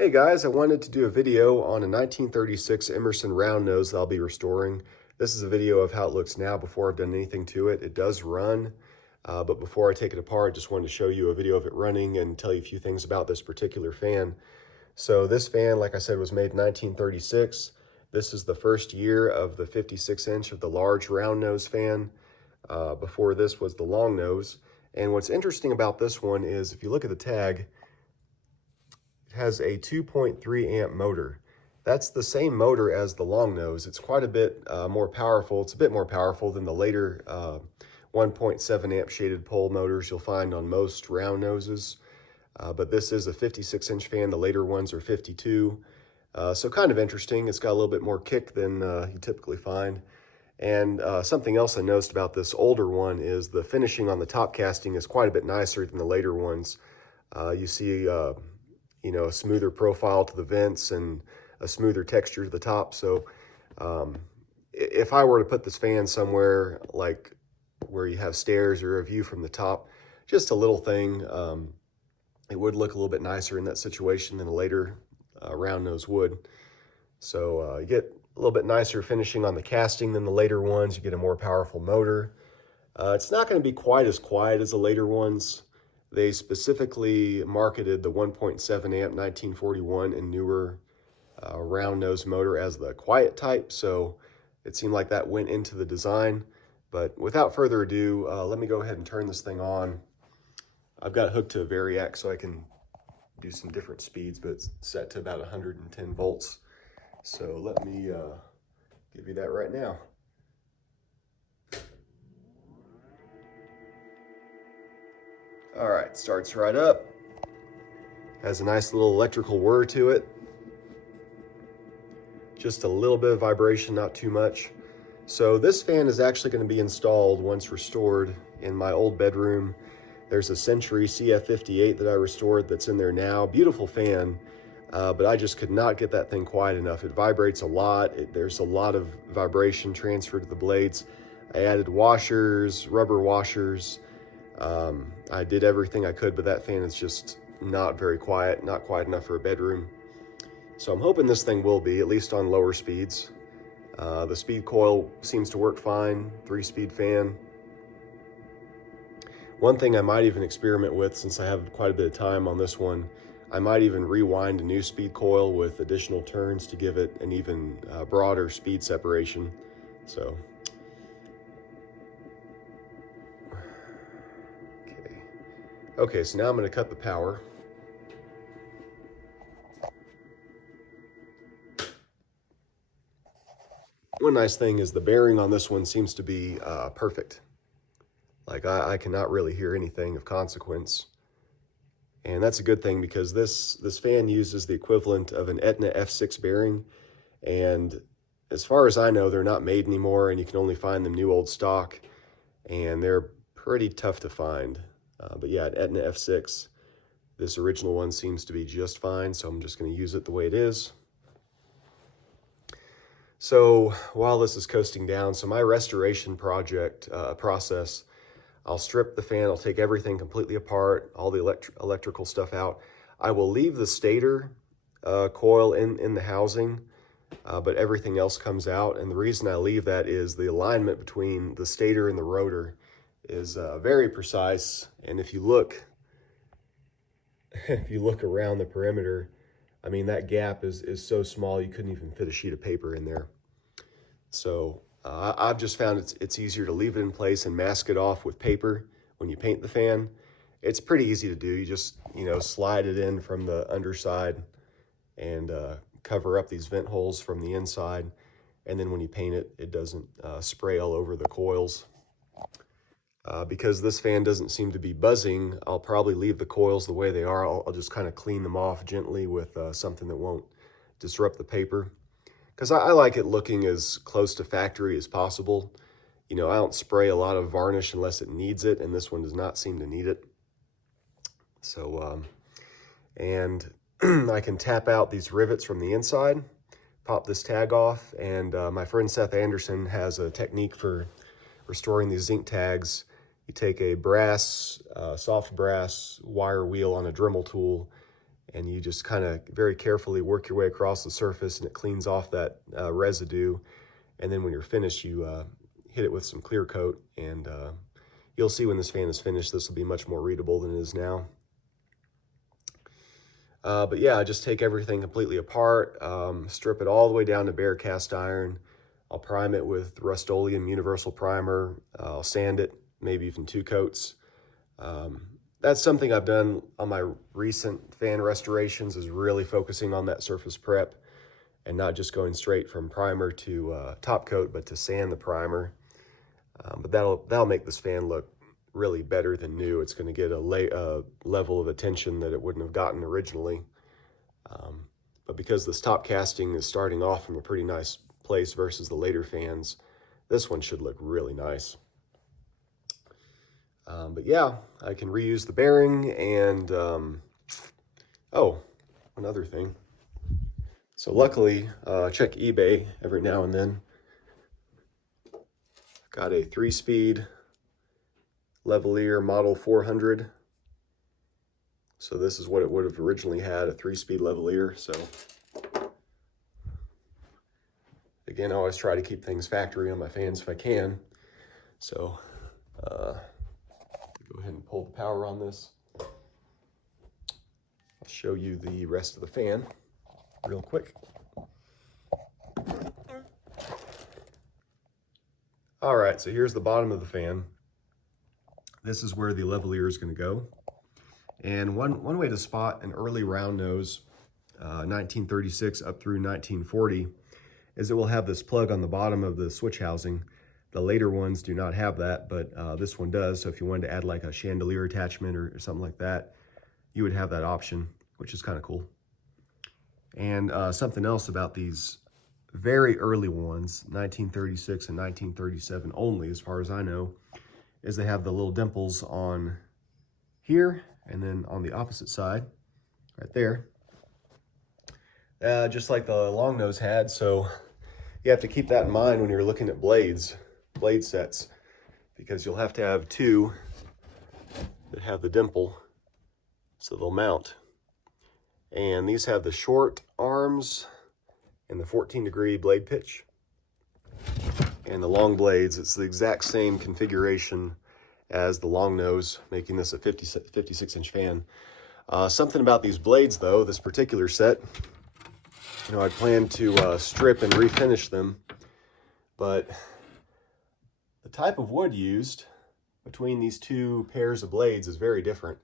Hey guys, I wanted to do a video on a 1936 Emerson Roundnose that I'll be restoring. This is a video of how it looks now before I've done anything to it. It does run, but before I take it apart, just wanted to show you a video of it running and tell you a few things about this particular fan. So this fan, like I said, was made in 1936. This is the first year of the 56-inch of the large Roundnose fan. Before this was the Longnose. And what's interesting about this one is if you look at the tag, it has a 2.3 amp motor. That's the same motor as the Longnose. It's quite a bit more powerful. It's a bit more powerful than the later 1.7 amp shaded pole motors you'll find on most Roundnoses. But this is a 56-inch fan. The later ones are 52. So kind of interesting. It's got a little bit more kick than you typically find. And something else I noticed about this older one is the finishing on the top casting is quite a bit nicer than the later ones. You see a smoother profile to the vents and a smoother texture to the top. So if I were to put this fan somewhere like where you have stairs or a view from the top, just a little thing, it would look a little bit nicer in that situation than a later Roundnose would. So you get a little bit nicer finishing on the casting than the later ones. You get a more powerful motor. It's not going to be quite as quiet as the later ones. They specifically marketed the 1.7 amp 1941 and newer Roundnose motor as the quiet type, so it seemed like that went into the design. But without further ado, let me go ahead and turn this thing on. I've got it hooked to a Variac so I can do some different speeds, but it's set to about 110 volts. So let me give you that right now. All right, starts right up. Has a nice little electrical whir to it. Just a little bit of vibration, not too much. So this fan is actually going to be installed once restored in my old bedroom. There's a Century CF58 that I restored that's in there now. Beautiful fan, but I just could not get that thing quiet enough. It vibrates a lot. There's a lot of vibration transferred to the blades. I added washers, rubber washers. I did everything I could, but that fan is just not very quiet, not quiet enough for a bedroom. So I'm hoping this thing will be, at least on lower speeds. The speed coil seems to work fine, 3-speed fan. One thing I might even experiment with, since I have quite a bit of time on this one, I might even rewind a new speed coil with additional turns to give it an even broader speed separation. Okay, so now I'm going to cut the power. One nice thing is the bearing on this one seems to be perfect. Like I cannot really hear anything of consequence. And that's a good thing because this fan uses the equivalent of an Etna F6 bearing. And as far as I know, they're not made anymore and you can only find them new old stock. And they're pretty tough to find. But yeah, at Etna F6, this original one seems to be just fine, so I'm just going to use it the way it is. So while this is coasting down, so my restoration project process, I'll strip the fan, I'll take everything completely apart, all the electrical stuff out. I will leave the stator coil in the housing, but everything else comes out. And the reason I leave that is the alignment between the stator and the rotor is very precise. And if you look around the perimeter, I mean, that gap is so small you couldn't even fit a sheet of paper in there. So I've just found it's easier to leave it in place and mask it off with paper when you paint the fan. It's pretty easy to do. You just slide it in from the underside and cover up these vent holes from the inside, and then when you paint it, it doesn't spray all over the coils. Because this fan doesn't seem to be buzzing, I'll probably leave the coils the way they are. I'll just kind of clean them off gently with something that won't disrupt the paper. Because I like it looking as close to factory as possible. I don't spray a lot of varnish unless it needs it, and this one does not seem to need it. So, and I can tap out these rivets from the inside, pop this tag off, and my friend Seth Anderson has a technique for restoring these zinc tags. You take a soft brass wire wheel on a Dremel tool, and you just kind of very carefully work your way across the surface, and it cleans off that residue. And then when you're finished, you hit it with some clear coat, and you'll see when this fan is finished, this will be much more readable than it is now. But yeah, I just take everything completely apart, strip it all the way down to bare cast iron. I'll prime it with Rust-Oleum Universal Primer. I'll sand it, maybe even 2 coats. That's something I've done on my recent fan restorations, is really focusing on that surface prep and not just going straight from primer to top coat, but to sand the primer. But that'll make this fan look really better than new. It's going to get a level of attention that it wouldn't have gotten originally. But because this top casting is starting off from a pretty nice place versus the later fans, this one should look really nice. But yeah, I can reuse the bearing, and oh, another thing. So luckily, I check eBay every now and then. Got a 3-speed Lavalier Model 400. So this is what it would have originally had, a 3-speed Lavalier. So again, I always try to keep things factory on my fans if I can. So go ahead and pull the power on this. I'll show you the rest of the fan real quick. All right, so here's the bottom of the fan. This is where the Lavalier is going to go. And one way to spot an early Roundnose, 1936 up through 1940, is it will have this plug on the bottom of the switch housing. The later ones do not have that, but this one does. So if you wanted to add like a chandelier attachment or something like that, you would have that option, which is kind of cool. And something else about these very early ones, 1936 and 1937 only, as far as I know, is they have the little dimples on here and then on the opposite side, right there, just like the Longnose had. So you have to keep that in mind when you're looking at blade sets, because you'll have to have 2 that have the dimple so they'll mount. And these have the short arms and the 14-degree blade pitch. And the long blades, it's the exact same configuration as the Longnose, making this a 56-inch fan. Something about these blades, though, this particular set, you know, I plan to strip and refinish them, but the type of wood used between these 2 pairs of blades is very different.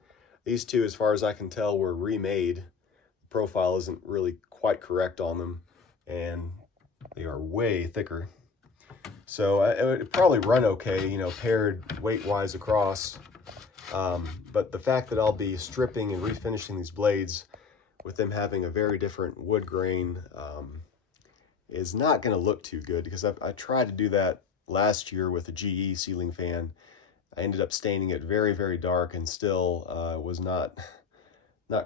These 2, as far as I can tell, were remade. The profile isn't really quite correct on them, and they are way thicker. So it would probably run okay, you know, paired weight-wise across. But the fact that I'll be stripping and refinishing these blades with them having a very different wood grain is not going to look too good, because I tried to do that last year with a GE ceiling fan. I ended up staining it very, very dark, and still was not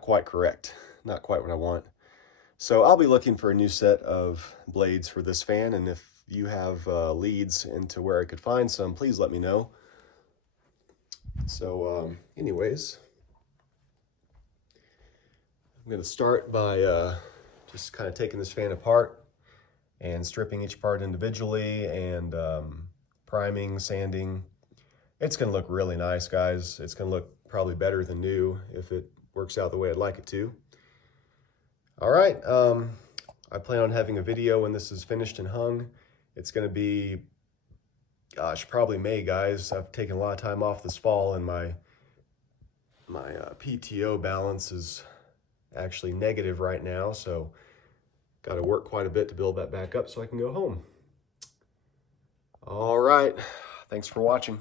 quite correct, not quite what I want. So I'll be looking for a new set of blades for this fan, and if you have leads into where I could find some, please let me know. So anyways, I'm going to start by just kind of taking this fan apart and stripping each part individually, and priming, sanding. It's going to look really nice, guys. It's going to look probably better than new if it works out the way I'd like it to. All right, I plan on having a video when this is finished and hung. It's going to be, gosh, probably May, guys. I've taken a lot of time off this fall, and my PTO balance is actually negative right now, so got to work quite a bit to build that back up so I can go home. All right, thanks for watching.